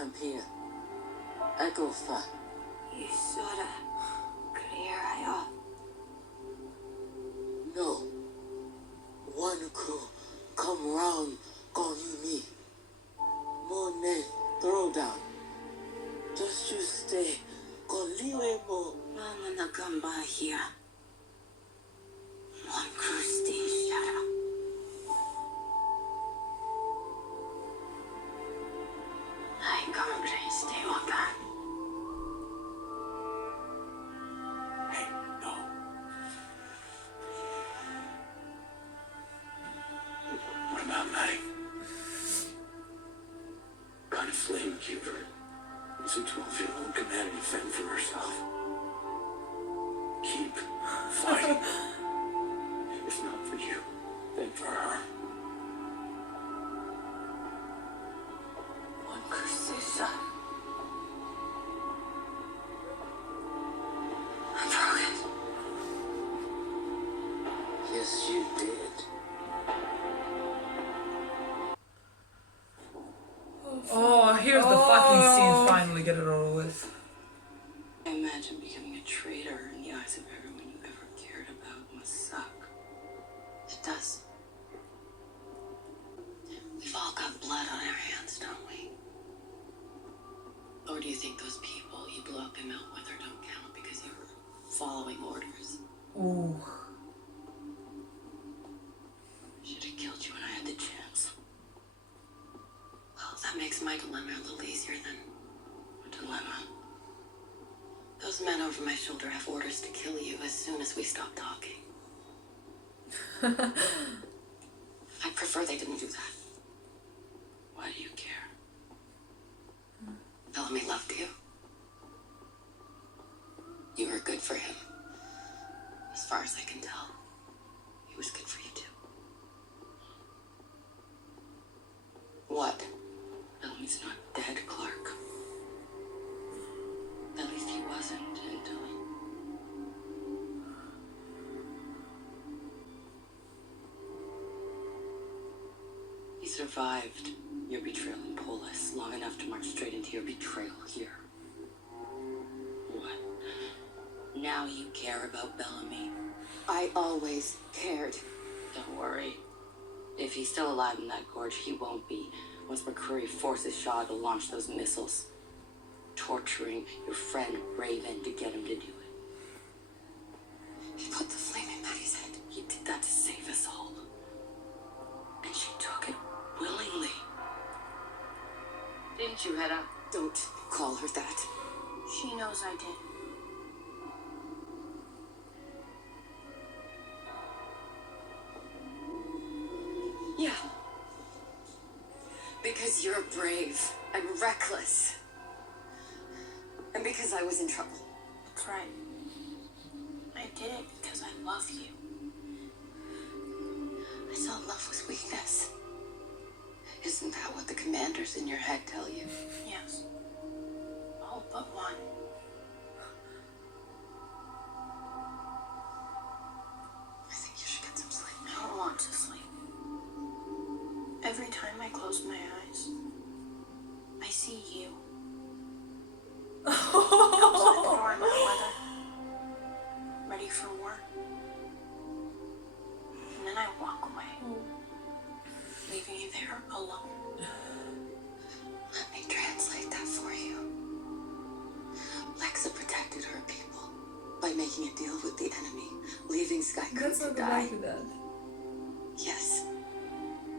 come here. I go far. You sorta clear eye off. No. One crew come round, call you me. More men throw down. Just you stay. Go liwe mo. Mama na come by here. One crew stay shut up. I come stay on that. Hey, no. What about Maddie? Kind of flame keeper. She's a 12-year-old commanding to fend for herself. Keep fighting. If not for you, then for her. One crew stay shut. I'm broken. Yes, you did. Oh, here's the fucking scene. Finally get it over with. I imagine becoming a traitor in the eyes of everyone you ever cared about must suck. It does. We've all got blood on our hands, don't we? Or do you think those people you blew up him out with her don't count because you were following orders? Ooh. Should have killed you when I had the chance. Well, that makes my dilemma a little easier than a dilemma. Those men over my shoulder have orders to kill you as soon as we stop talking. I prefer they didn't do that. Why do you care? Bellamy loved you. You were good for him. As far as I can tell, he was good for you too. What? Bellamy's not dead, Clarke. At least he wasn't until... He survived your betrayal in Polis long enough to march straight into your betrayal here. What? Now you care about Bellamy. I always cared. Don't worry. If he's still alive in that gorge, he won't be once McCreary forces Shaw to launch those missiles, torturing your friend Raven to get him to do it. He put the flame in Maddie's head. He did that to save us all. And she took it willingly. Didn't you, Hedda? Don't call her that. She knows I did. Yeah. Because you're brave and reckless. And because I was in trouble. That's right. I did it because I love you. I saw love was weakness. Isn't that what the commanders in your head tell you? Yes. All but one. I think you should get some sleep. I don't want to sleep. Every time I close my eyes, I see you. Outside the door in that weather, ready for war. And then I walk away, leaving you there alone. Let me translate that for you. Lexa protected her people by making a deal with the enemy, leaving Sky Creek to die. Yes,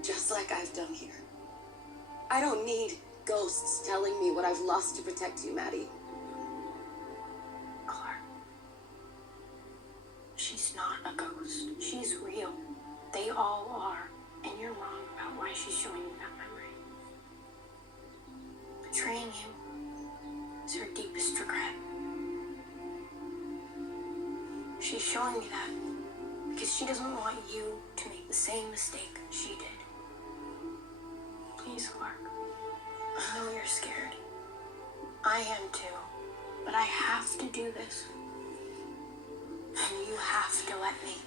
just like I've done here. I don't need ghosts telling me what I've lost to protect you, Maddie. Clarke. She's not a ghost. She's real. They all are. And you're wrong about why she's showing you that memory. Betraying you is her deepest regret. She's showing me that because she doesn't want you to make the same mistake she did. Please, Clarke. I know you're scared. I am too. But I have to do this. And you have to let me.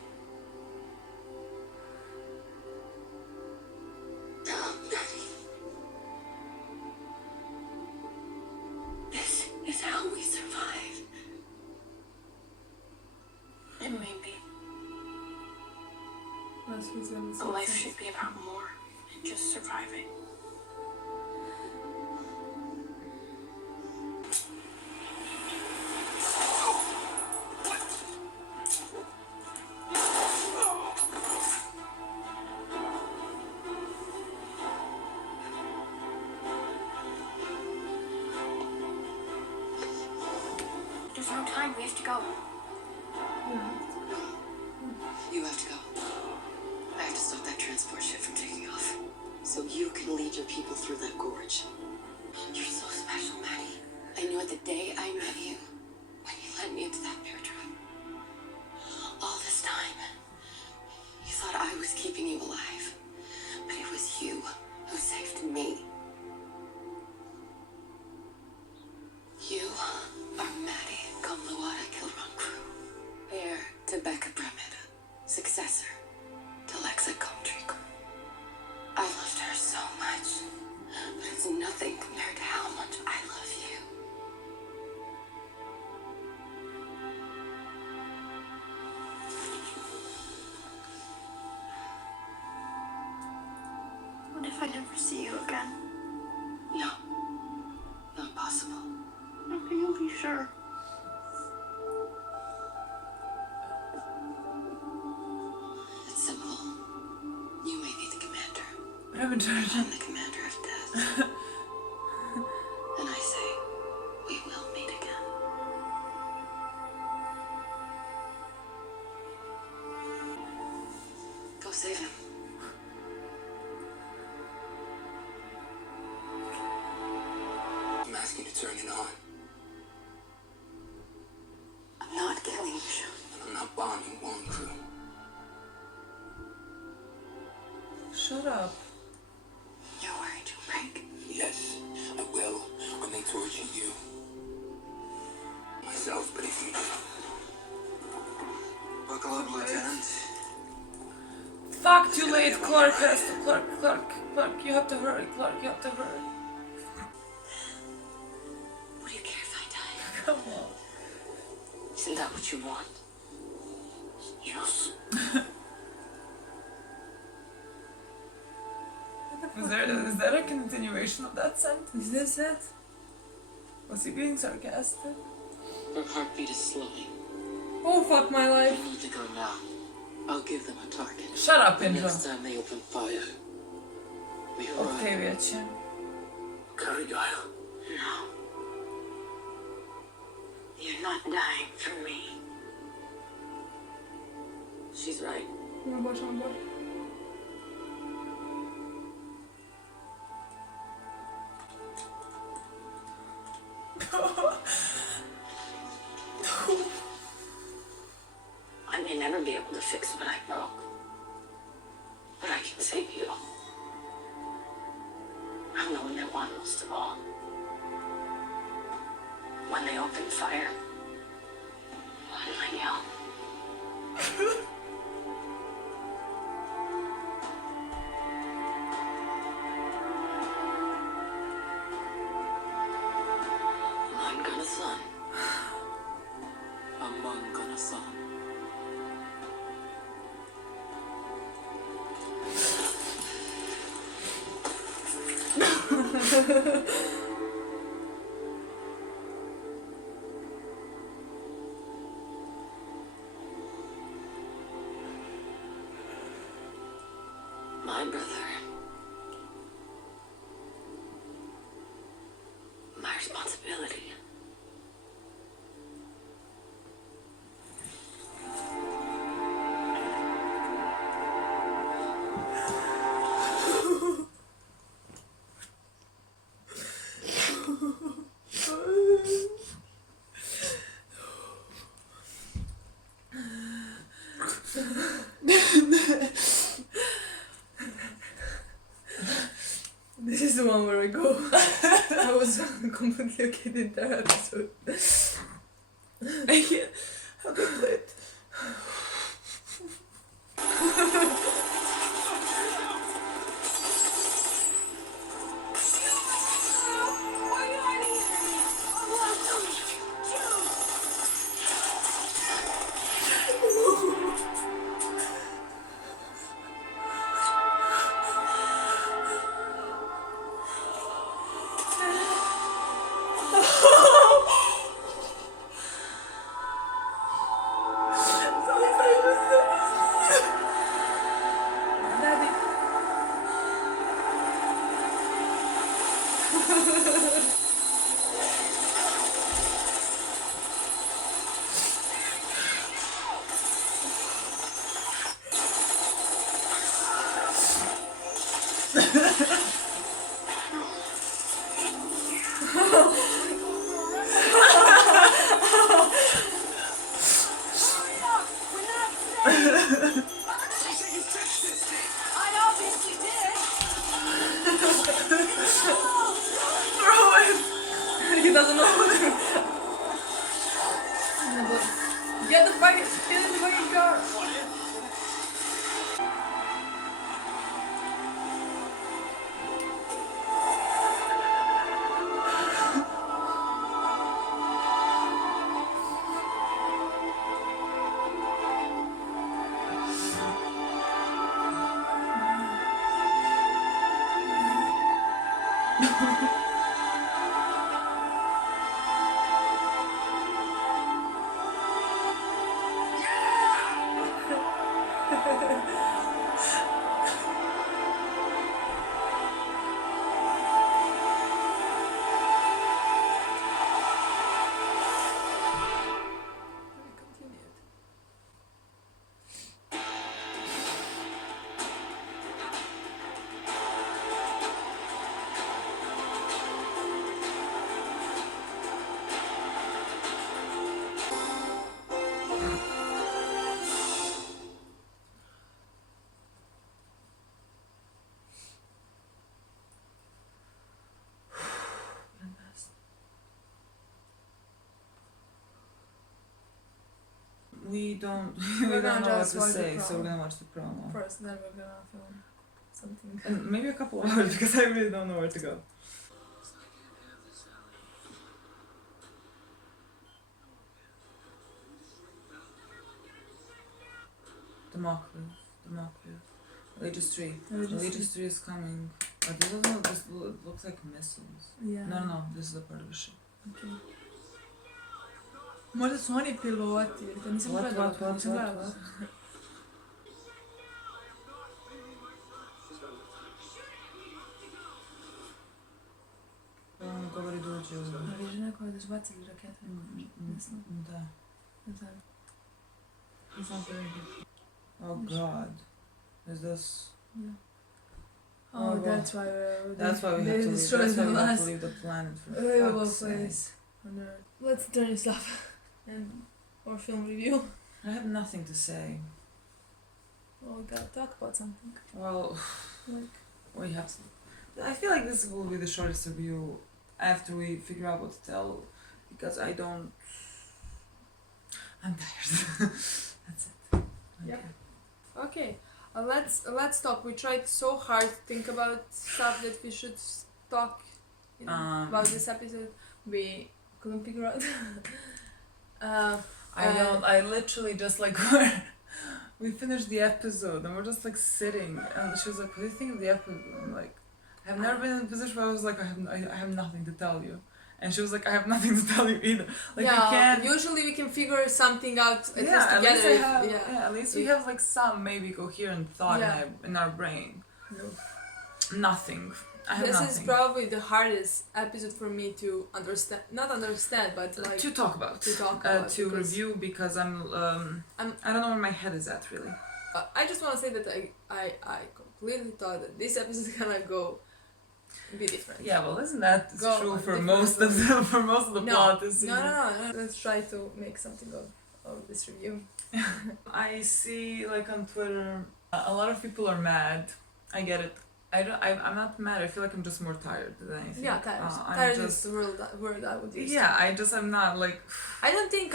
how we survive. It may be. That's what But life should be about more than just surviving. There's no time. We have to go. You have to go. I have to stop that transport ship from taking off. So you can lead your people through that gorge. You're so special, Maddie. I knew it the day I met you. When you led me into that bear trap. All this time, you thought I was keeping you alive. But it was you who saved me. You are Madi Komlawada Kilron crew. Heir to Becca Bremid. Successor to Lexa Comtrick. I loved her so much. But it's nothing compared to how much I love you. What if I never see you again? No. Not possible. How can you be sure? It's simple. You may be the commander. I haven't tried I'm the commander of death. And I say, we will meet again. Go save him. I'm asking you to turn it on. I'm not killing you, Sean. And I'm not bombing one crew. Shut up. You're worried you'll break. Yes, I will when they torture you. Myself, but if you do. Buckle up, Lieutenant. Fuck, too late. Clark has to. Clark, you have to hurry. Clark, you have to hurry. Would you care if I died? Come on. Isn't that what you want? Yes. Is that a continuation of that sentence? Is this it? Was he being sarcastic? Her heartbeat is slowing. Oh fuck my I life. need to go now. I'll give them a target. Shut up, The next Pinto. time they open fire, we arrive. Octavia Chin. Cargyle. No. You're not dying for me. She's right. Oh my gosh, oh my gosh. I may never be able to fix what I broke. But I can save you. I'm the one that won most of all. When they opened fire, why did I yell? I'm gonna son. Among gonna son. My brother. My responsibility. This is the one where I go. I was completely okay the entire episode. I can't have it played. Why are you hiding? He doesn't know. Get the fucking car. We don't We're we gonna don't know what just to watch the say, so promo. we're gonna watch the promo. First, then we're gonna film something. And maybe a couple of hours because I really don't know where to go. Democracy. Religious tree. Religious tree is coming. But this doesn't look, this looks like missiles. Yeah. No, this is a part of a ship. Okay. Možda su oni piloti, to nisam gledala. What? Govori dođe u... Ali žena koja da su bacili rakete. Da. Ne znam. It's not very good. Oh god. Is this... Yeah. Oh, Oh, wow. that's why we That's why we have to leave. destroyed That's why the we have to last leave the planet for livable fuck's sake. place on Earth. Let's turn this off and our film review. I have nothing to say. Well, we gotta talk about something. Well, Like, we have to. I feel like this will be the shortest review after we figure out what to tell, because I don't. I'm tired. That's it. Okay. Yep. Okay, let's talk. We tried so hard to think about stuff that we should talk about this episode. We couldn't figure out. I literally just like we finished the episode and we're just like sitting and she was like, what do you think of the episode? I'm like, I've never been in a position where I was like, I have nothing to tell you. And she was like, I have nothing to tell you either. Like, yeah, we can't... usually we can figure something out at least at together. least, at least we If- have like some maybe coherent thought Yeah. in our brain. No. Nothing. I have This nothing. is probably the hardest episode for me to understand. Not understand, but like to talk about. to talk about, to because review, because I don't know where my head is at really. I just want to say that I completely thought that this episode is gonna go be different. Yeah, well, isn't that Go true on for different most of the plot this No, season? no. Let's try to make something of this review. I see, like, on Twitter, a lot of people are mad. I get it. I'm not mad. I feel like I'm just more tired than anything. Yeah, tired. I'm Tired just, is the word I would use. yeah, I'm not like. I don't think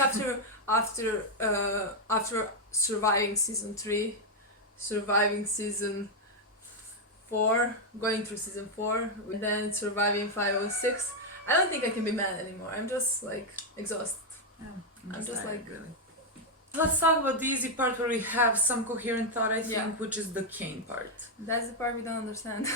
after surviving season 3, surviving season 4, going through season 4, and then surviving 5 or 6, I don't think I can be mad anymore. I'm just like exhausted. Yeah, I'm just tired, like- really. Let's talk about the easy part where we have some coherent thought, I think, Yeah. which is the Kane part. That's the part we don't understand.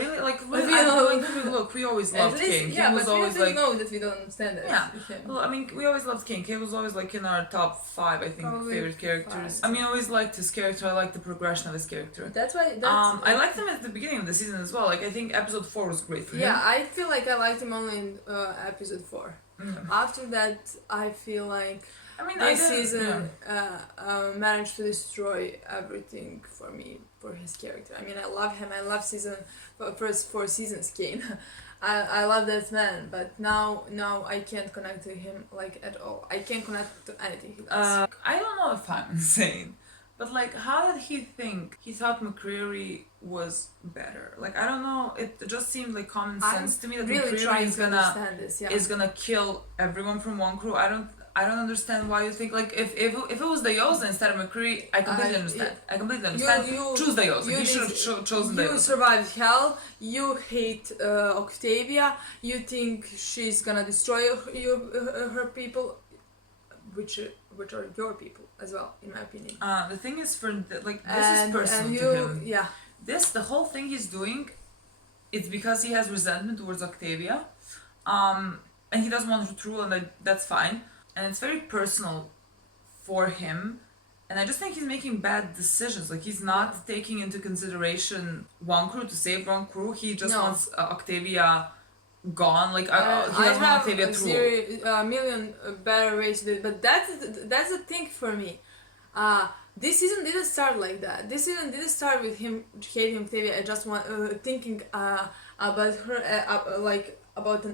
Really? Like, But really, we know- look, we always loved At least, Kane. yeah, Kane but was we always really like... know that we don't understand it. Yeah. Him. Well, I mean, we always loved Kane. Kane was always like in our top 5, I think, Probably favorite characters. 5. I mean, I always liked his character. I liked the progression of his character. That's why. That's, I liked him at the beginning of the season as well. Like, I think episode 4 was great for him. Yeah, I feel like I liked him only in episode 4. Mm. After that, I feel like I mean, this I did, season managed to destroy everything for me, for his character. I mean, I love him. I love first 4 seasons Kane. I love that man, but now I can't connect to him like at all. I can't connect to anything he does. I don't know if I'm insane, but like, how did he think he thought McCreary was better? Like, I don't know. It just seemed like common sense to me that really McCreary trying is to understand this. Yeah. gonna kill everyone from one crew. I don't understand why you think like if it was the Yoza instead of McCreary, I completely understand. I completely understand. Choose the Yoza. He should have chosen the You Yoza. survived hell. You hate Octavia. You think she's gonna destroy her people, which are your people as well, in my opinion. The thing is, this is personal to him. Yeah. The whole thing he's doing, it's because he has resentment towards Octavia, and he doesn't want her to rule, and that's fine. And it's very personal for him, and I just think he's making bad decisions. Like, he's not taking into consideration one crew to save one crew. He just wants Octavia gone. Like, he doesn't want Octavia to rule. A million better ways to do it, but that's the thing for me. This season didn't start like that. This season didn't start with him hating Octavia and just thinking about her, like about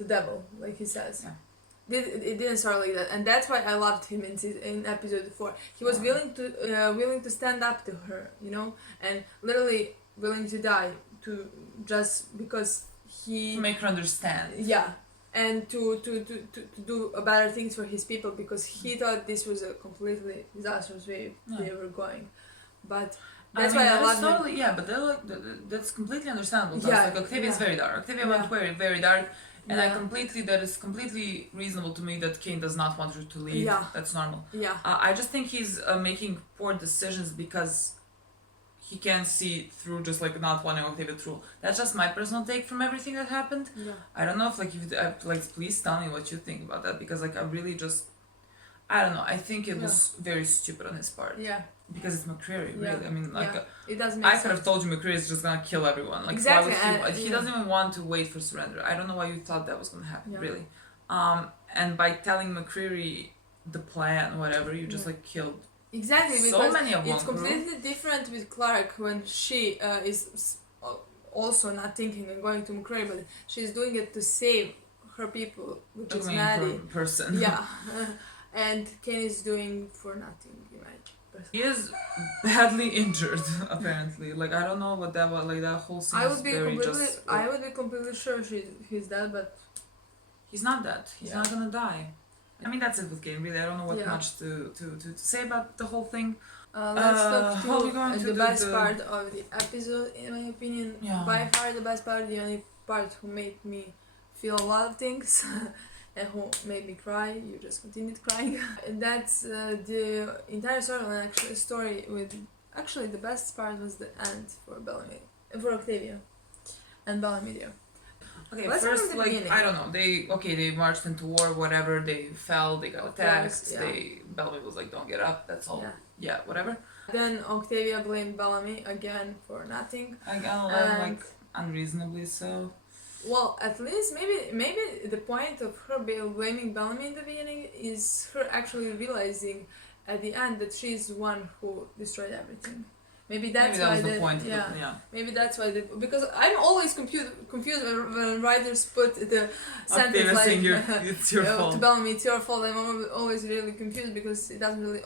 the devil, like he says. Yeah. It didn't start like that, and that's why I loved him in episode 4. He was willing to stand up to her, you know, and literally willing to die just because To make her understand. Yeah, and to do better things for his people, because he thought this was a completely disastrous way they were going, but. That's why I love totally, him. Yeah, but that's completely understandable. Yeah, like Octavia is very dark. Octavia went very, very dark, and that is completely reasonable to me that Kane does not want her to leave. Yeah. That's normal. Yeah. I just think he's making poor decisions because he can't see through just like not wanting Octavia to rule. That's just my personal take from everything that happened. Yeah. I don't know if please tell me what you think about that, because like I really just, I don't know. I think it was very stupid on his part. Yeah. Because it's McCreary, really. I mean, like, it doesn't make I could have told you McCreary is just gonna kill everyone. Like, exactly. Why would he doesn't even want to wait for surrender. I don't know why you thought that was gonna happen, really. And by telling McCreary the plan, whatever, you just like killed. Exactly, so because many of it's completely different with Clarke when she is also not thinking and going to McCreary, but she's doing it to save her people, which is Madi. Person. Yeah, and Kane is doing for nothing. He is badly injured, apparently. Like, I don't know what that was. Like, that whole scene I would be completely sure he's dead, but he's not dead. He's not gonna die. I mean, that's it with Kane. Really, I don't know what much to say about the whole thing. Let's talk to the best part of the episode, in my opinion. Yeah. By far the best part, the only part who made me feel a lot of things. And who made me cry. You just continued crying. And that's the entire story with. Actually, the best part was the end for Octavia, and Bellamy. Okay, let's first, the like, beginning. I don't know. They marched into war, whatever. They fell. They got attacked. Bellamy was like, "Don't get up." That's all. Yeah, whatever. Then Octavia blamed Bellamy again for nothing. Like unreasonably so. Well, at least maybe the point of her blaming Bellamy in the beginning is her actually realizing at the end that she's the one who destroyed everything. Maybe that was the point. Maybe that's why because I'm always confused when writers put the sentence like it's your fault. To Bellamy, it's your fault. I'm always really confused because it doesn't really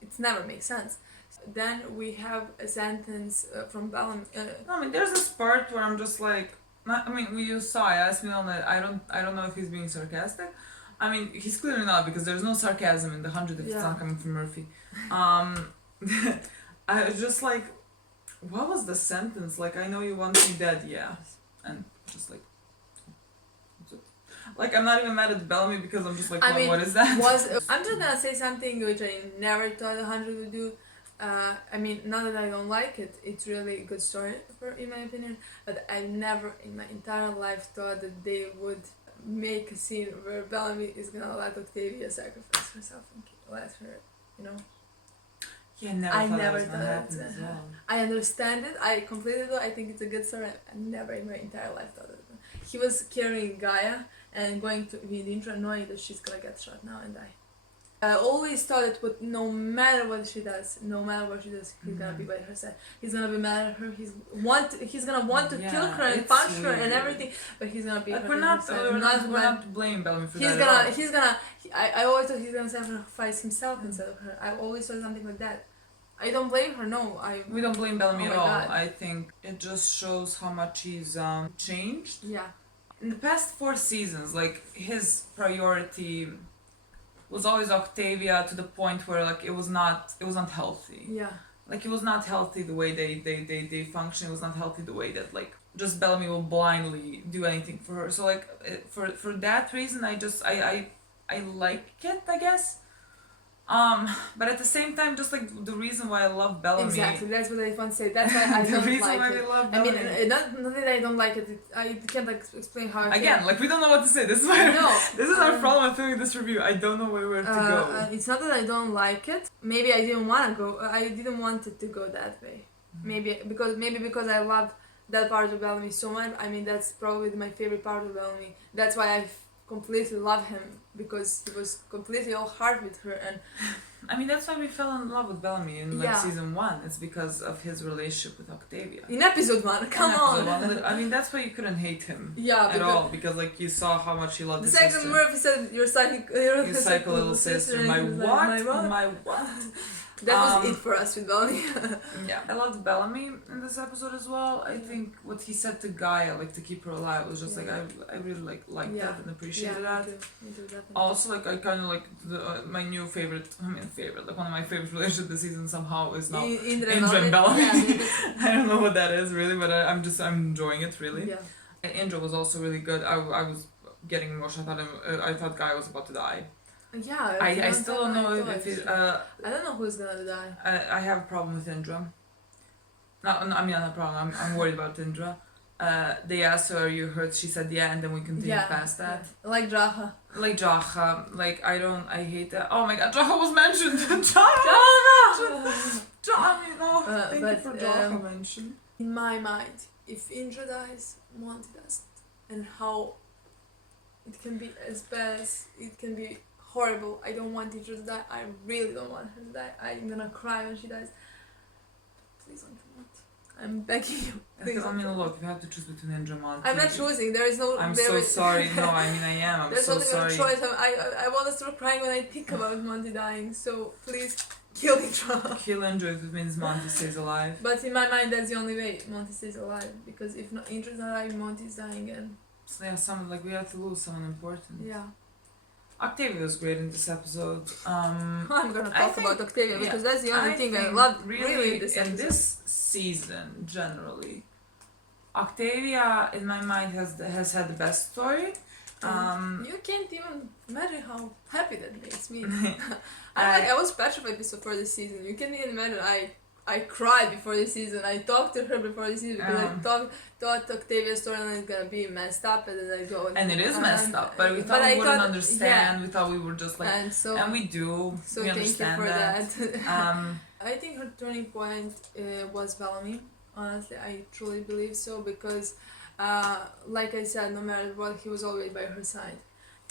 it never makes sense. Then we have a sentence from Bellamy. I mean, there's this part where I'm just like. I mean, you saw. I asked me on that. I don't know if he's being sarcastic. I mean, he's clearly not, because there's no sarcasm in the 100 if it's not coming from Murphy. I was just like, what was the sentence? Like, I know you want me dead, yeah, and just like. Like, I'm not even mad at Bellamy because I'm just like, I well, mean, what is that? I'm just gonna say something which I never thought 100 would do. I mean, not that I don't like it, it's really a good story, in my opinion, but I never in my entire life thought that they would make a scene where Bellamy is gonna let Octavia sacrifice herself and let her, you know. Yeah, I never thought that was gonna happen as well. I understand it, I completely do, I think it's a good story, I never in my entire life thought it. He was carrying Gaia and going to be the intro knowing that she's gonna get shot now and die. I always thought it would, no matter what she does, he's gonna be by her side. He's gonna be mad at her. He's gonna want to kill her and punch her and everything, but he's gonna be. Like, we're not to blame Bellamy for that. I always thought he's gonna sacrifice himself instead of her. I always thought something like that. I don't blame her. No, we don't blame Bellamy at all. God. I think it just shows how much he's changed. Yeah. In the past 4 seasons, like, his priority was always Octavia, to the point where, like, it was not healthy. Yeah. Like, it was not healthy the way they function. It was not healthy the way that, like, just Bellamy will blindly do anything for her. So, like, for that reason, I like it, I guess. But at the same time, just like the reason why I love Bellamy. Exactly, that's what I want to say. That's why I don't like it. Love I mean, Bellamy. not that I don't like it. I can't like explain how I feel. Again, like, we don't know what to say. This is why. This is our problem with filming this review. I don't know where to go. It's not that I don't like it. Maybe I didn't want to go. I didn't want it to go that way. Maybe because I love that part of Bellamy so much. I mean, that's probably my favorite part of Bellamy. That's why I completely love him, because he was completely all heart with her. And I mean, that's why we fell in love with Bellamy in season 1. It's because of his relationship with Octavia. In episode 1, come on. I mean, that's why you couldn't hate him. At all, because like you saw how much he loved his sister. The sister. second Murphy said, your psycho little sister. My what? My what? That was it for us with Bellamy. Yeah, I loved Bellamy in this episode as well. I think what he said to Gaia, like, to keep her alive, was just like, I really liked that and appreciated that. Me too, definitely. Also, like, I kind of like my new favorite, like one of my favorite relationships this season somehow is now Indra and Bellamy. I don't know what that is really, but I'm enjoying it really. Yeah. And Indra was also really good. I was getting emotional. I thought Gaia was about to die. Yeah, I still don't know if it. I don't know who's gonna die. I have a problem with Indra. No, I mean, not a problem. I'm worried about Indra. They asked her, "Are you hurt?" She said, "Yeah," and then we continued past that. Yeah. Like Jaha. Like, I hate that. Oh my God, Jaha was mentioned. Jaha. Thank you for Jaha mention. In my mind, if Indra dies, Monty doesn't, and how it can be as bad as it can be. Horrible. I don't want Indra to die. I really don't want her to die. I'm gonna cry when she dies. Please don't kill Monty. I'm begging you. Please. I mean, look, if you have to choose between Indra and Monty. I'm not choosing. There is no. I'm so sorry. No, I mean, I am. I'm so sorry. There's no choice. I want to start crying when I think about Monty dying. So please kill Indra. Kill Indra if it means Monty stays alive. But in my mind, that's the only way Monty stays alive. Because if not, Indra's not alive, Monty's dying. And so yeah, we have to lose someone important. Yeah. Octavia was great in this episode. I'm gonna talk about Octavia because that's the only thing I loved really this episode. In this season, generally, Octavia, in my mind, has had the best story. You can't even imagine how happy that makes me. I was petrified for this season. You can't even imagine. I cried before this season. I talked to her before this season because I thought Octavia's storyline is gonna be messed up, and then I go. And it is messed up, but we thought we wouldn't understand. Yeah. We thought we were just like, and we do. So we thank understand you for that. I think her turning point was Bellamy. Honestly, I truly believe so because, like I said, no matter what, he was always by her side.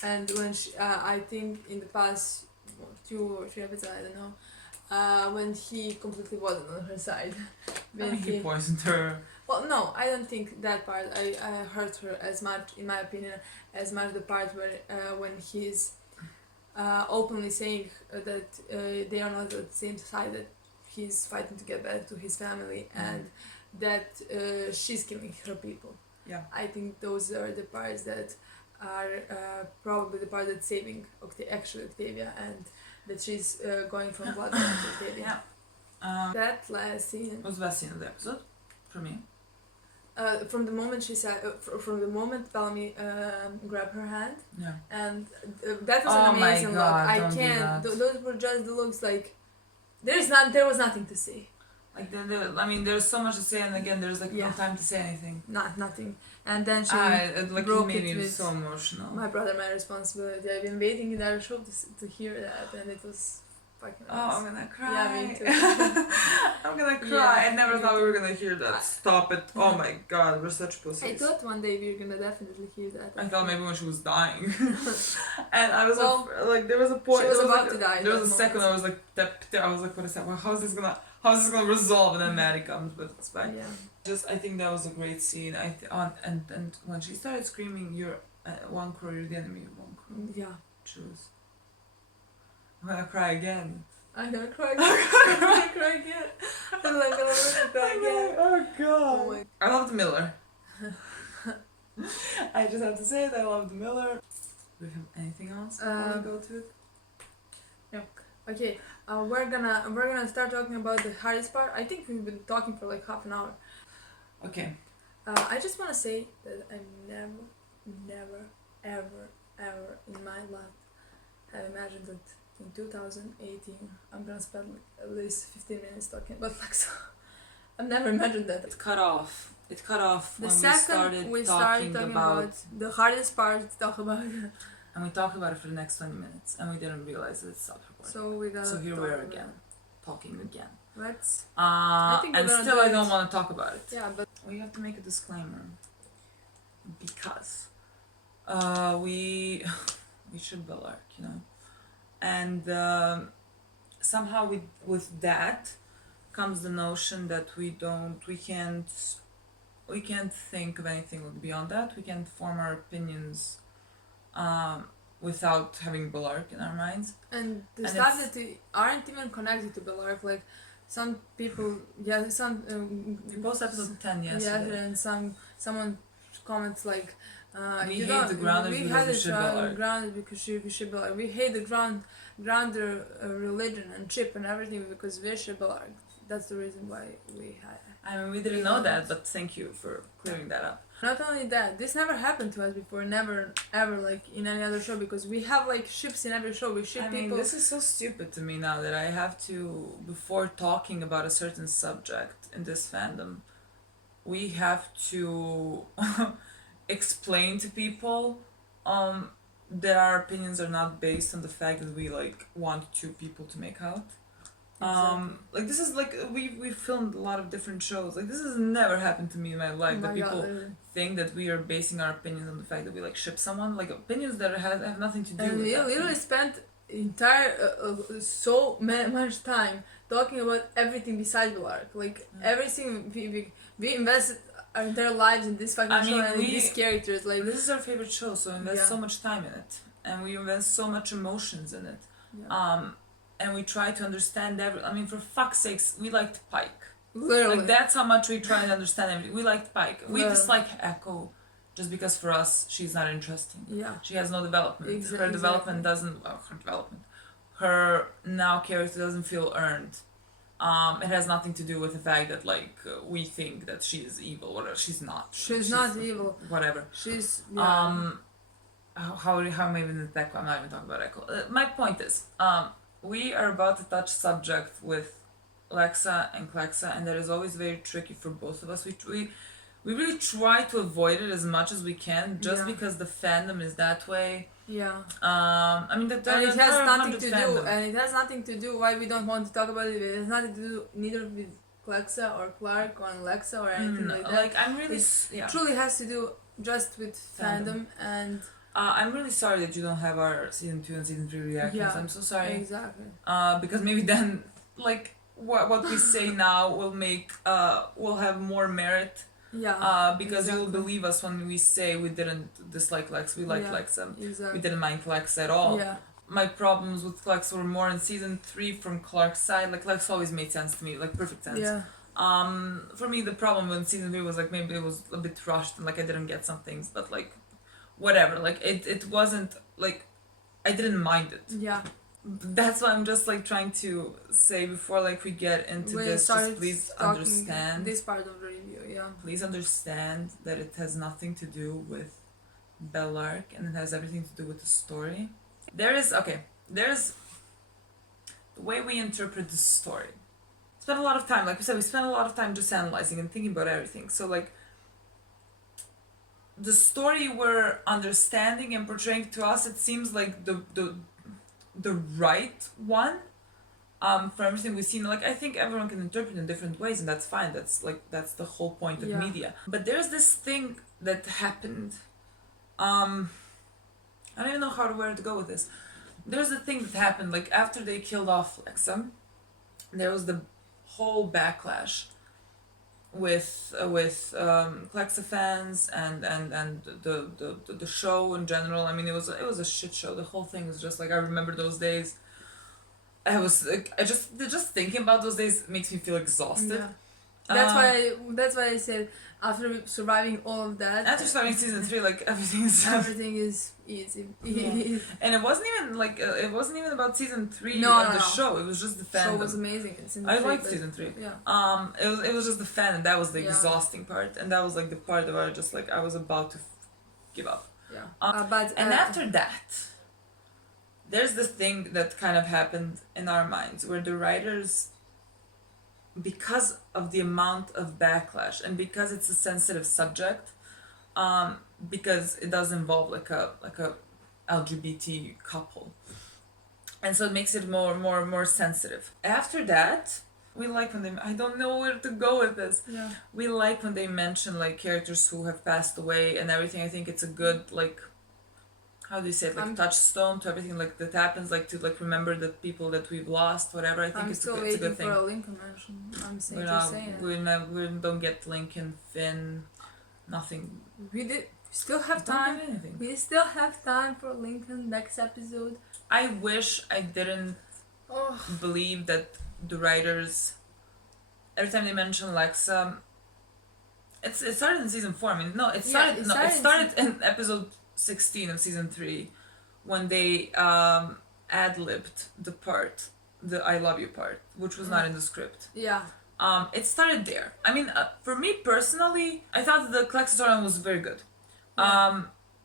And when I think in the past 2 or 3 episodes, I don't know. When he completely wasn't on her side. When he poisoned her. Well, no, I don't think that part. I hurt her as much, in my opinion, as much the part where when he's openly saying that they are not at the same side, that he's fighting to get back to his family, and that she's killing her people. Yeah. I think those are the parts that are probably the part that's saving Octavia, and that she's going from blood to Octavia. Yeah. That last scene was the best scene of the episode, for me. From the moment she said, from the moment Bellamy grabbed her hand, Yeah. and that was an Oh my amazing God, look. I don't do can't. that. Those were just the looks like. There was nothing to see. Like I mean, there's so much to say, and again, there's like no Yeah. time to say anything. Nothing. And then she It like broke made it me with so emotional. My Brother, My Responsibility. I've been waiting in our show to hear that, and it was fucking Oh, nice. I'm gonna cry. Yeah, me too. I'm gonna cry. Yeah, I never me thought we too. were gonna hear that. Stop it. Oh my God, we're such I pussies. thought one day we were gonna definitely hear that. I thought maybe when she was dying. And I was Well, like, there was a point. she was there about like, to die. There was that a second moment. I was like, I was like, what is that? Well, how is this gonna resolve? And then Maddie comes, but it's fine. Yeah. I think that was a great scene. And when she started screaming, "You're one crow, you're the enemy of one crow." Yeah. Choose. I'm gonna cry again. I'm gonna cry again. I'm gonna cry again. I'm like, I'm gonna cry again. Oh God. Oh my. I loved Miller. I just have to say it. I loved Miller. Do we have anything else before we go to it? Okay, we're gonna start talking about the hardest part. I think we've been talking for like half an hour. Okay. I just want to say that I never, ever in my life have imagined that in 2018 I'm gonna spend like at least 15 minutes talking about lexa. I've never imagined that. It cut off. It cut off The when second we started talking about the hardest part to talk about. and we talked about it for the next 20 minutes, and we didn't realize that it stopped recording. So we got. So here we are again, talking again. Let's. think And we're gonna still do I don't it. want to talk about it. Yeah, but We have to make a disclaimer because we should Belark, you know, and somehow with that comes the notion that we can't think of anything beyond that. We can't form our opinions without having Belark in our minds. and the And stuff it's- that aren't even connected to Belark, like some people, We post episode 10 yesterday. and someone comments like, We you hate don't- the grounders we because hate we the should Belark. grounded because we should Belark. We hate the grounder religion and chip and everything because we should Belark. That's the reason why we had. I mean, we didn't know that, but thank you for clearing that up. Not only that, this never happened to us before, never ever like in any other show, because we have like ships in every show. We ship I mean, people. this is so stupid to me now that I have to, before talking about a certain subject in this fandom, we have to explain to people that our opinions are not based on the fact that we like want two people to make out. Like this is like we filmed a lot of different shows. Like this has never happened to me in my life, that people think that we are basing our opinions on the fact that we like ship someone. Like opinions that have nothing to do And with we that. literally spent entire so much time talking about everything besides Belark. Like everything we invested our entire lives in this fucking I mean, show and in these characters. Like This is our favorite show, so we invest so much time in it, and we invest so much emotions in it. And we try to understand I mean, for fuck's sakes, we liked Pike. literally. Like that's how much we try to understand everything. We liked Pike. We Yeah. dislike Echo, just because for us she's not interesting. Yeah. She has no development. Exactly. Her development doesn't. Her now character doesn't feel earned. It has nothing to do with the fact that like we think that she is evil. Whatever. She's not. She's not evil. Whatever. She's How am I even Echo? I'm not even talking about Echo. My point is, we are about to touch subject with lexa and Klexa, and that is always very tricky for both of us. We really try to avoid it as much as we can, just because the fandom is that way. Yeah. I mean that And it has nothing to do. fandom. And it has nothing to do why we don't want to talk about it. It has nothing to do neither with Klexa or Clarke or Lexa or anything like that. Like I'm really It truly has to do just with fandom and. I'm really sorry that you don't have our season 2 and season 3 reactions. Yeah, I'm so sorry. Exactly. Because maybe then, like, what we say now will have more merit. Yeah. Because you'll believe us when we say we didn't dislike Lex, we liked Lexa. Exactly. We didn't mind Lex at all. Yeah. My problems with Lex were more in season 3 from Clark's side. Like Lex always made sense to me, like perfect sense. Yeah. For me the problem in season 3 was like maybe it was a bit rushed and like I didn't get some things, but like whatever, like it wasn't like I didn't mind it. Yeah. That's why I'm just like trying to say before like we get into this, just please understand this part of the review. Yeah. Please understand that it has nothing to do with Bellarke and it has everything to do with the story. There's the way we interpret the story. Spend a lot of time, like we said, we spent a lot of time just analyzing and thinking about everything. So like the story we're understanding and portraying to us, it seems like the right one. For everything we've seen, like I think everyone can interpret in different ways, and that's fine. That's the whole point of media. But there's this thing that happened. I don't even know where to go with this. There's a thing that happened, like after they killed off Lexa, there was the whole backlash with Lexa fans and the show in general. I mean, it was a shit show. The whole thing was just like, I remember those days. I was like, I just thinking about those days makes me feel exhausted. Yeah. That's why I said after surviving all of that. After starting season 3, like everything is easy. Yeah. And it wasn't even about season 3 of the show. It was just the fan. The show was amazing. I liked season 3. Yeah. It was just the fan, and that was the exhausting part, and that was like the part where I just like I was about to give up. Yeah. And after that, there's this thing that kind of happened in our minds where the writers, because of the amount of backlash and because it's a sensitive subject, because it does involve like a LGBT couple, and so it makes it more sensitive. After that, we like when they, I don't know where to go with this. Yeah. We like when they mention like characters who have passed away and everything. I think it's a good like, how do you say it, like touchstone to everything like that happens, like to like remember the people that we've lost, whatever. I think it's a good thing. for a Lincoln mention. I'm saying we don't get Lincoln, Finn, nothing. We still have time. We still have time for Lincoln next episode. I wish I didn't believe that the writers, every time they mention Lexa, it started in season 4. I mean, no, it started in episode 16 of season 3 when they ad-libbed the I love you part, which was not in the script. Yeah. It started there. I mean, for me personally, I thought the Clarke storyline was very good. Yeah.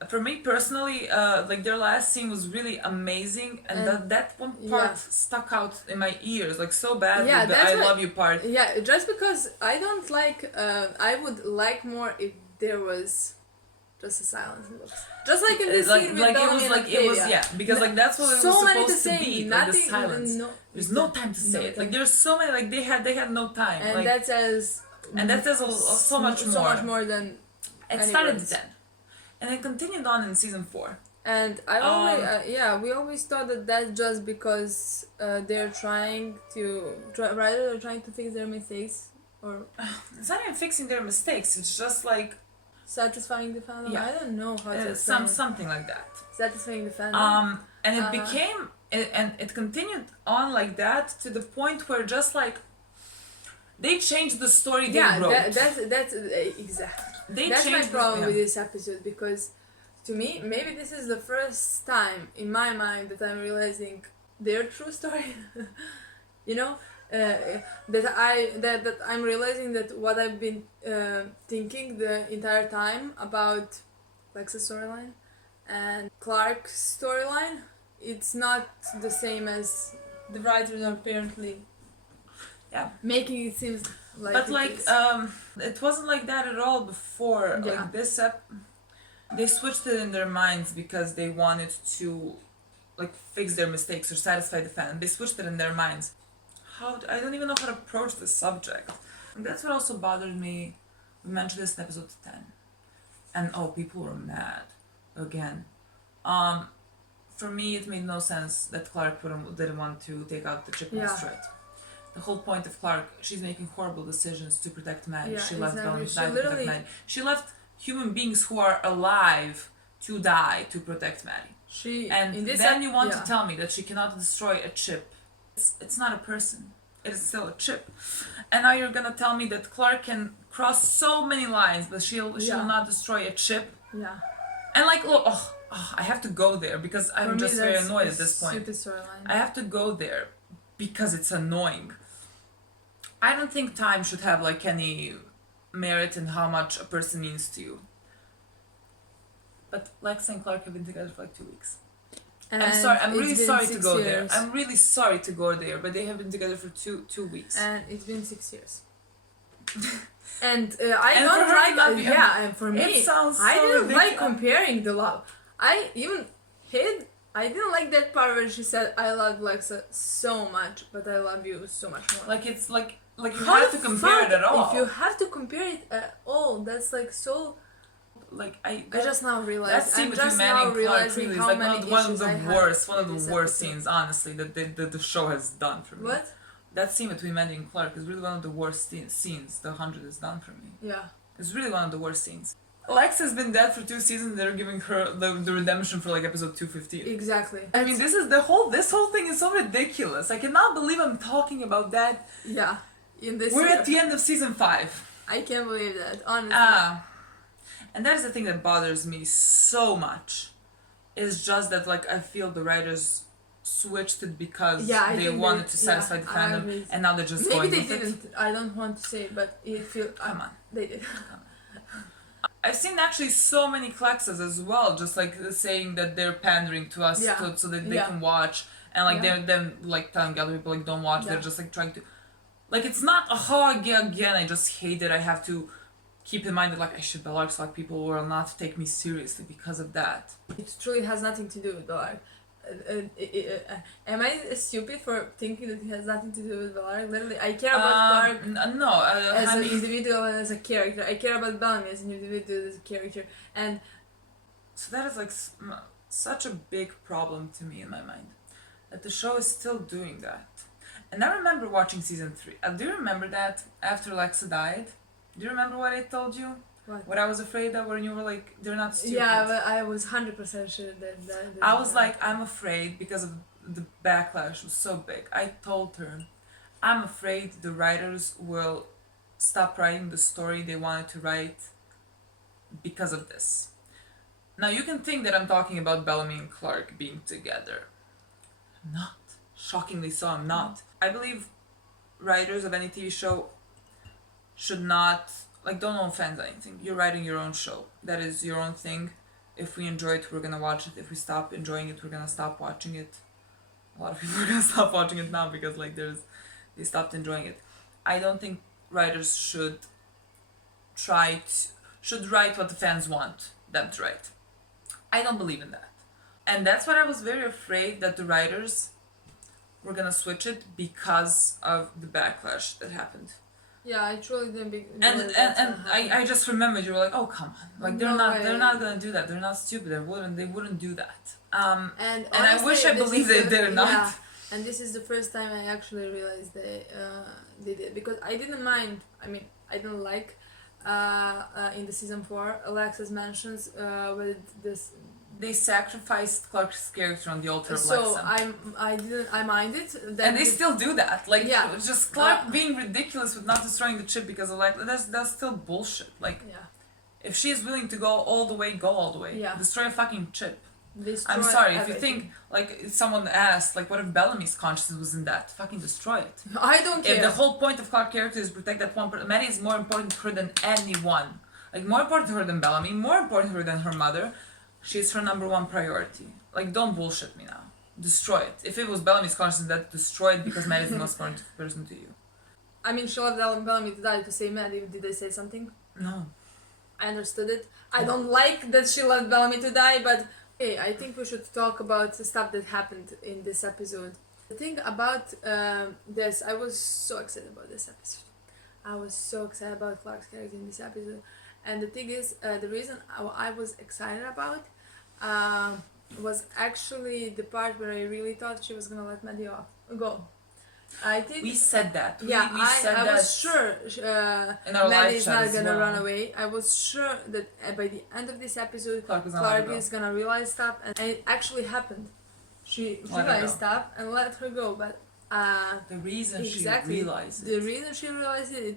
For me personally, like their last scene was really amazing, and that one part stuck out in my ears like so bad. Yeah, the I love you part. Yeah, just because I don't like. I would like more if there was just a silence in looks. Just like in this scene with Bellamy and Octavia. Because like that's what it was supposed to be. Like the silence. There's no time to say it. Like there's so many. Like they had no time. And like, that says. And that says so much more. So much more than. It started then, and it continued on in season 4. And we always thought that that's just because they're trying to fix their mistakes, or it's not even fixing their mistakes. It's just like satisfying the fandom. I don't know how to something like that. Satisfying the fandom. And it became and it continued on like that to the point where just like they changed the story they wrote. That's exactly. That's my problem with this episode, because to me, maybe this is the first time in my mind that I'm realizing their true story. You know, that I'm realizing that what I've been thinking the entire time about Lexa's storyline and Clarke's storyline, it's not the same as the writers are apparently making it seem like. But like it wasn't like that at all before. Like this they switched it in their minds because they wanted to like fix their mistakes or satisfy the fan. They switched it in their minds. I don't even know how to approach this subject. And that's what also bothered me. We mentioned this in episode 10. And people were mad again. For me, it made no sense that Clarke didn't want to take out the chip and destroy it. The whole point of Clarke, she's making horrible decisions to protect Madi. She left Bellamy to protect Madi. She left human beings who are alive to die to protect Madi. And then you want to tell me that she cannot destroy a chip. It's not a person. It is still a chip. And now you're gonna tell me that Clarke can cross so many lines, but she will not destroy a chip. Yeah. And like, I have to go there because I'm just very annoyed at this point. I have to go there because it's annoying. I don't think time should have like any merit in how much a person means to you. But Lexa and Clarke have been together for like 2 weeks. And I'm sorry. I'm it's really been sorry to 6 go there. years. I'm really sorry to go there, but they have been together for two weeks. And it's been 6 years. And I And don't for her to like. not be- And for me, it sounds I so didn't like ridiculous. comparing the love. I even hate. I didn't like that part where she said, "I love Lexa so much, but I love you so much more." Like it's like you How have the to compare fuck? it at all. If you have to compare it at all, that's like so. Like I just now that realized. scene I'm between just Manny now and Clarke realizing really is how like many one of issues the I had worst, one of with the this worst episode. scenes, honestly, that the show has done for me. What? That scene between Mandy and Clarke is really one of the worst scenes the 100 has done for me. Yeah. It's really one of the worst scenes. Alexa's been dead for 2 seasons. They're giving her the redemption for like episode 215. Exactly. I mean, this whole thing is so ridiculous. I cannot believe I'm talking about that. Yeah. In this. We're year. at the end of season 5. I can't believe that. Honestly. And that is the thing that bothers me so much. Is just that like I feel the writers switched it because I they think wanted they- to satisfy the I fandom, agree. and now they're just Maybe going they with didn't. it. I don't want to say, but it feels. Come on. They did. I've seen actually so many Klexas as well, just like saying that they're pandering to us Yeah. so that they Yeah. can watch, and like Yeah. they're then like telling other people like don't watch. Yeah. They're just like trying to, like it's not again. I just hate that I have to keep in mind that like I should Belark, so like people will not take me seriously because of that. It truly has nothing to do with Belark. Am I stupid for thinking that it has nothing to do with Belark? Literally, I care about Clarke No, as I an mean, individual and as a character. I care about Bellamy as an individual, as a character. And so that is like such a big problem to me in my mind, that the show is still doing that. And I remember watching season 3. Do you remember that after Lexa died? Do you remember what I told you? What I was afraid of when you were like, they're not stupid. yeah, but I was 100% sure that I was like, I'm afraid because of the backlash was so big. I told her, I'm afraid the writers will stop writing the story they wanted to write because of this. Now you can think that I'm talking about Bellamy and Clarke being together. I'm not. Shockingly so, I'm not. I believe writers of any TV show should not, like, don't owe fans anything. You're writing your own show. That is your own thing. If we enjoy it, we're gonna watch it. If we stop enjoying it, we're gonna stop watching it. A lot of people are gonna stop watching it now because like they stopped enjoying it. I don't think writers should write what the fans want them to write. I don't believe in that. And that's what I was very afraid that the writers were gonna switch it because of the backlash that happened. Yeah, I truly didn't be. And I just remembered you were like, oh come on, like they're not gonna do that. They're not stupid. They wouldn't do that. And I wish I believed they're not. Yeah, and this is the first time I actually realized they did, because I didn't mind. I mean, I didn't like in the season 4 Alexa's mentions with this. They sacrificed Clarke's character on the altar of So Lexa. I minded that. And they still do that. Like, Yeah. just Clarke being ridiculous with not destroying the chip because of Lexa. That's still bullshit. Like, Yeah. if she is willing to go all the way, go all the way. Yeah. Destroy a fucking chip. Destroy I'm sorry, if you everything. think, like, someone asked, like, what if Bellamy's consciousness was in that? Fucking destroy it. I don't care. If the whole point of Clarke's character is protect that one person, Maddie is more important to her than anyone. Like, more important to her than Bellamy, more important to her than her mother. She's her number 1 priority. Like, don't bullshit me now. Destroy it. If it was Bellamy's consciousness, that destroy it because Maddie is the most important person to you. I mean, she left Bellamy to die to say Maddie. Did I say something? No. I understood it. I don't like that she left Bellamy to die, but hey, I think we should talk about the stuff that happened in this episode. The thing about this, I was so excited about this episode. I was so excited about Clarke's character in this episode. And the thing is, the reason I was excited about was actually the part where I really thought she was gonna let Madi go. I think We said that. We said I that was sure in our Maddie live is chat not as gonna well. run away. I was sure that by the end of this episode, Clarke was gonna Clarke let her go. is gonna realize stuff, and it actually happened. She Let her realized go. stuff and let her go, but The reason exactly, she realized the it. reason she realized it,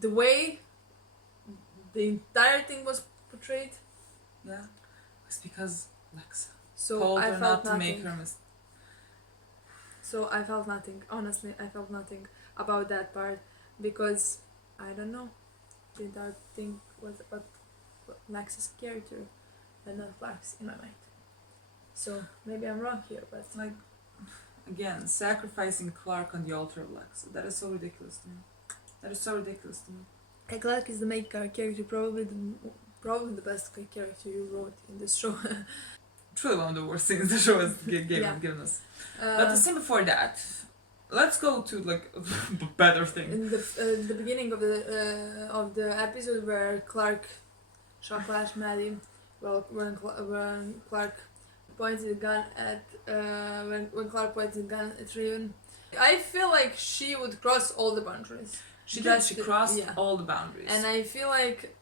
the way the entire thing was portrayed. Yeah. It's because Lexa So told I her felt not to nothing. make her mistake. So I felt nothing. Honestly, I felt nothing about that part, because I don't know. Did I think was about Lex's character and not Clark's in my mind. So maybe I'm wrong here, but Like, again, sacrificing Clarke on the altar of Lexa. That is so ridiculous to me. That is so ridiculous to me. Clark is the main character, probably the best character you wrote in this show. Truly one of the worst things the show has given us. But the scene before that, let's go to like a better thing. In the beginning of the episode where Clark shot Madi, well, when Clark pointed a gun at when Clark pointed a gun at Raven, I feel like she would cross all the boundaries. She did. She crossed all the boundaries. And I feel like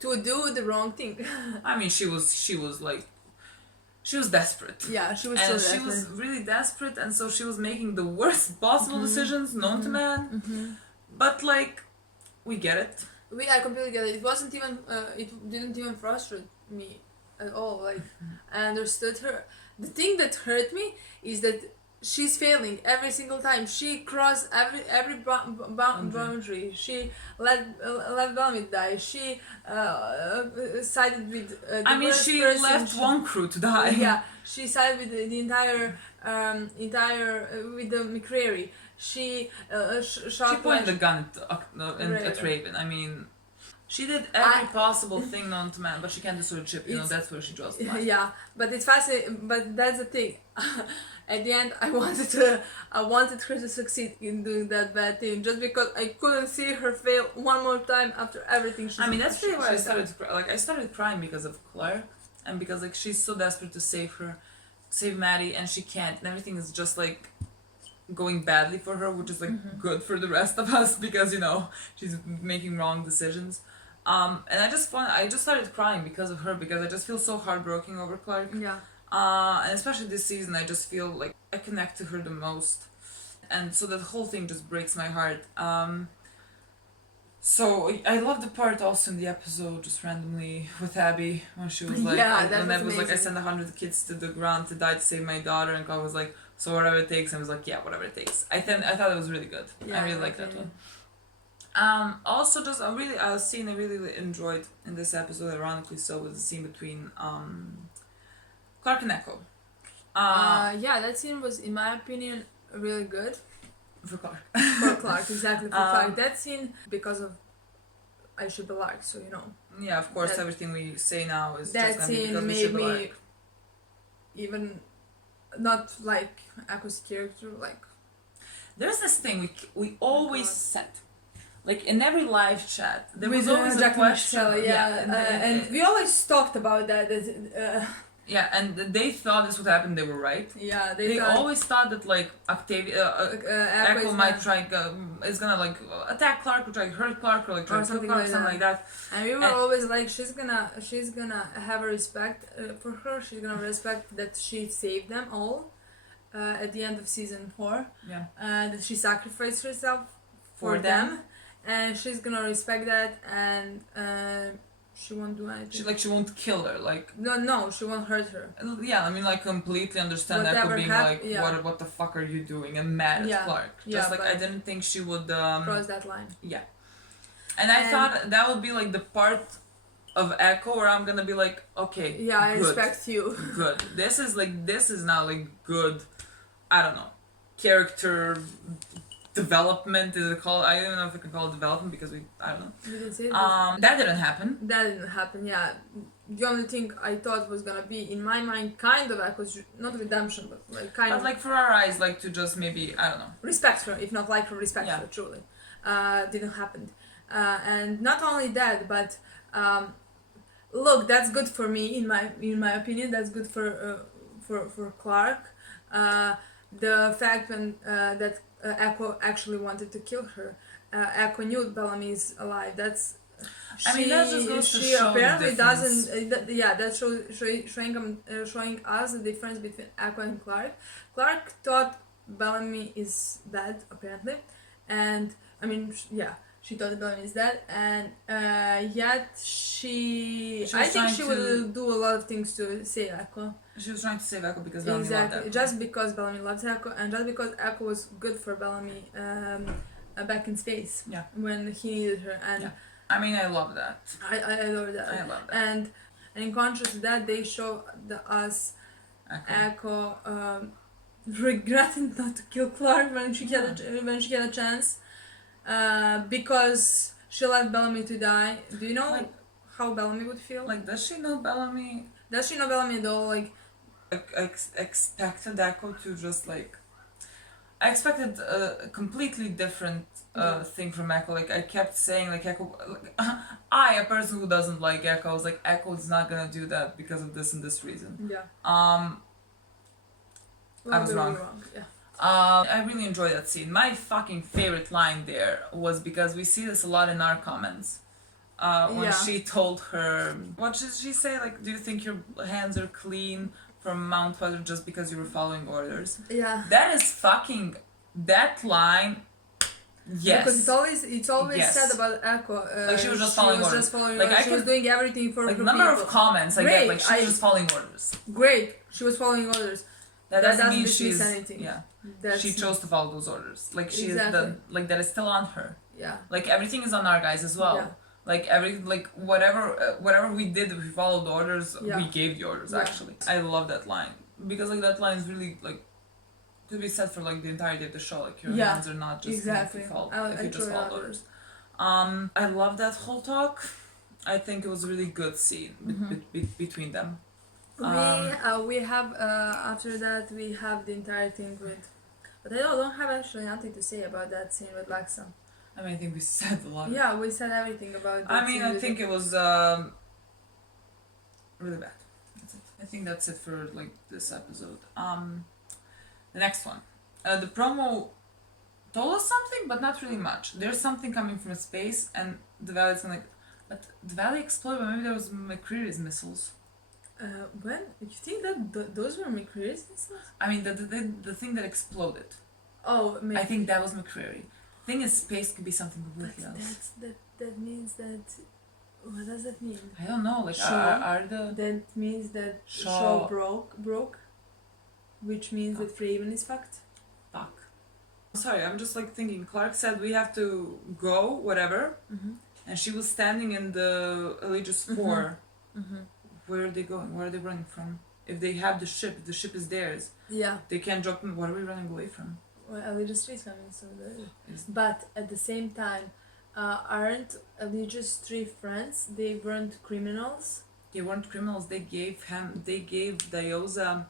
to do the wrong thing. I mean, she was desperate. Yeah, she was. And so she was really desperate, and so she was making the worst possible decisions known to man. But like, we get it. I completely get it. It wasn't even. It didn't even frustrate me at all. Like, I understood her. The thing that hurt me is that she's failing every single time. She crossed every boundary. She let Bellamy die. She sided with the I mean, worst she person. left one crew to die. Yeah, she sided with the entire with the McCreary. She shot. She pointed the gun at Raven. I mean, she did every possible thing known to man, but she can't destroy a ship. You know, that's where she draws the line. Yeah, but it's fascinating. But that's the thing. At the end, I wanted her to succeed in doing that bad thing, just because I couldn't see her fail one more time after everything she. I mean, that's really why I started I started crying because of Clarke, and because like she's so desperate to save Madi, and she can't, and everything is just like going badly for her, which is like good for the rest of us because you know she's making wrong decisions. And I just started crying because of her, because I just feel so heartbroken over Clarke. Yeah. And especially this season, I just feel like I connect to her the most, and so that whole thing just breaks my heart. So I love the part also in the episode, just randomly, with Abby when she was like, and Abby was like, I sent 100 kids to the ground to die to save my daughter, and God was like, so whatever it takes, and I was like, yeah, whatever it takes. I thought it was really good. I really liked that one. Also, just a scene I really enjoyed in this episode, ironically so, was the scene between Clarke and Echo. Yeah, that scene was, in my opinion, really good. For Clarke. For Clarke, exactly, for Clarke. That scene, because of I Should Be Lark, so you know. Yeah, of course, everything we say now is that just going to be because scene we should made be me Lark. even not like Echo's character, like. There's this thing we always said. Like in every live chat, there was With, always a Jack question. and we always talked about that. Yeah, and they thought this would happen. They were right. Yeah, they always thought that like Octavia, Echo might try is gonna like attack Clarke or try to hurt Clarke or like try to kill Clarke, something like that. And we were always like, she's gonna have a respect for her. She's gonna respect that she saved them all at the end of season 4. Yeah. That she sacrificed herself for them, and she's gonna respect that, and she won't do anything. She won't kill her. Like no, she won't hurt her. Yeah, I mean, like completely understand Whatever Echo being like, what the fuck are you doing? And mad at Clarke. Just like I didn't think she would cross that line. Yeah. And I thought that would be like the part of Echo where I'm gonna be like, okay, yeah, I respect you. Good. This is now like good. I don't know, character development, is it called? I don't know if we can call it development because I don't know. You didn't see it? That didn't happen. That didn't happen, yeah. The only thing I thought was gonna be, in my mind, kind of Echo's, not redemption, but like kind of... But like for our eyes, like to just maybe, I don't know. Respect her, if not like her, respect her, truly. Didn't happen. And not only that, but look, that's good for me, in my opinion, that's good for Clarke. The fact that Echo actually wanted to kill her. Echo knew Bellamy is alive. That's. I mean, that just goes to show apparently the difference. doesn't. That's showing us the difference between Echo and Clarke. Clarke thought Bellamy is dead apparently, and I mean, she thought that Bellamy is dead, and yet I think she would do a lot of things to save Echo. She was trying to save Echo because Bellamy loved Echo. Just because Bellamy loves Echo, and just because Echo was good for Bellamy, back in space. Yeah. When he needed her, and Yeah. I mean, I love that. I adore that. I love that. And in contrast to that, they show us Echo regretting not to kill Clarke when she had a chance, because she left Bellamy to die. Do you know Like, how Bellamy would feel? like, does she know Bellamy? Does she know Bellamy at all? Like, I expected Echo to just like. I expected a completely different thing from Echo. Like, I kept saying, like, Echo. Like, a person who doesn't like Echo, I was like, Echo is not gonna do that because of this and this reason. yeah. I was wrong. Yeah. I really enjoyed that scene. My fucking favorite line there was because we see this a lot in our comments. When she told her, what did she say? Like, do you think your hands are clean from Mount Weather just because you were following orders? Yeah. That is fucking, that line, yes. Because it's always Yes. said about Echo. Like, she was just following orders. Like, she was doing everything for like, her number people. of comments I Great, get, like, she was just following orders. Great, she was following orders. That That doesn't mean dismiss she's, anything. yeah. That's, She chose to follow those orders. Like, she Exactly. is like, that is still on her. Yeah. Like, everything is on our guys as well. Yeah. Like, whatever we did, we followed the orders, Yeah. we gave the orders, Yeah. actually. I love that line. Because, like, that line is really, like, could be said for, like, the entirety of the show. Like, your Yeah. hands are not just Exactly. if you, follow, I if you just truly follow love orders. I love that whole talk. I think it was a really good scene between them. We have after that we have the entire thing with, but I don't have actually nothing to say about that scene with Lexa. I mean, I think we said a lot. Yeah, we said everything about that I mean, scene I with think it was really bad. That's it. I think that's it for like this episode. The next one, the promo told us something, but not really much. There's something coming from space, and the valley's gonna. But the valley exploded. But maybe there was McCreary's missiles. when you think that those were McCreary's missiles? I mean, the thing that exploded. Oh, maybe. I think that was McCreary. Thing is, space could be something completely But else. that means that. What does that mean? I don't know. Like, Shaw? are the That means that Shaw- Shaw broke, which means that Fraven is fucked. fuck? Sorry, I'm just like thinking. Clarke said we have to go, whatever, and she was standing in the Aegis 4. Where are they going? Where are they running from? If they have the ship is theirs. Yeah. They can't drop them. What are we running away from? Well, Allegiance 3 is coming, so Is- but at the same time, aren't Allegiance 3 friends? They weren't criminals. They weren't criminals. They gave Diosa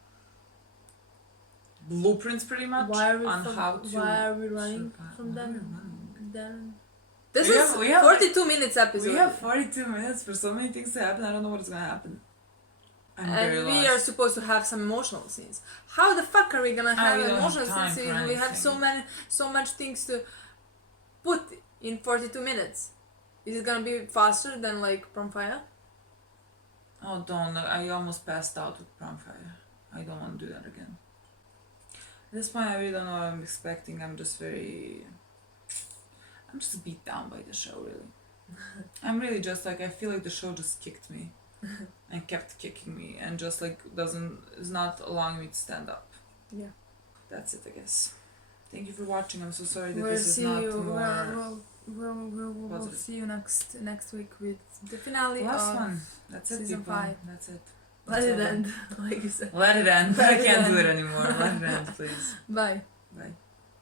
blueprints pretty much Why are we on how to. Why are we running survive. from Why are we them? running? Then this We is have- we have, 42 minutes episode. We have 42 minutes for so many things to happen. I don't know what is gonna happen. I'm very and we lost. are supposed to have some emotional scenes. How the fuck are we gonna have we don't have emotional time scenes for if we have anything. so much things to put in 42 minutes? Is it gonna be faster than like Prom-Fire? Oh, don't. I almost passed out with Prom-Fire. I don't want to do that again. At this point, I really don't know what I'm expecting. I'm just beat down by the show, really. I'm really just like, I feel like the show just kicked me. And kept kicking me. And just like, is not allowing me to stand up. Yeah. That's it, I guess. Thank you for watching. I'm so sorry that We'll this is see not you. more... We'll positive. see you next week with the finale Last of one. That's it, season people. 5. That's it. Let That's it over. end, like you said. Let it end. Let I it can't do end. it anymore. Let it end, please. Bye. Bye.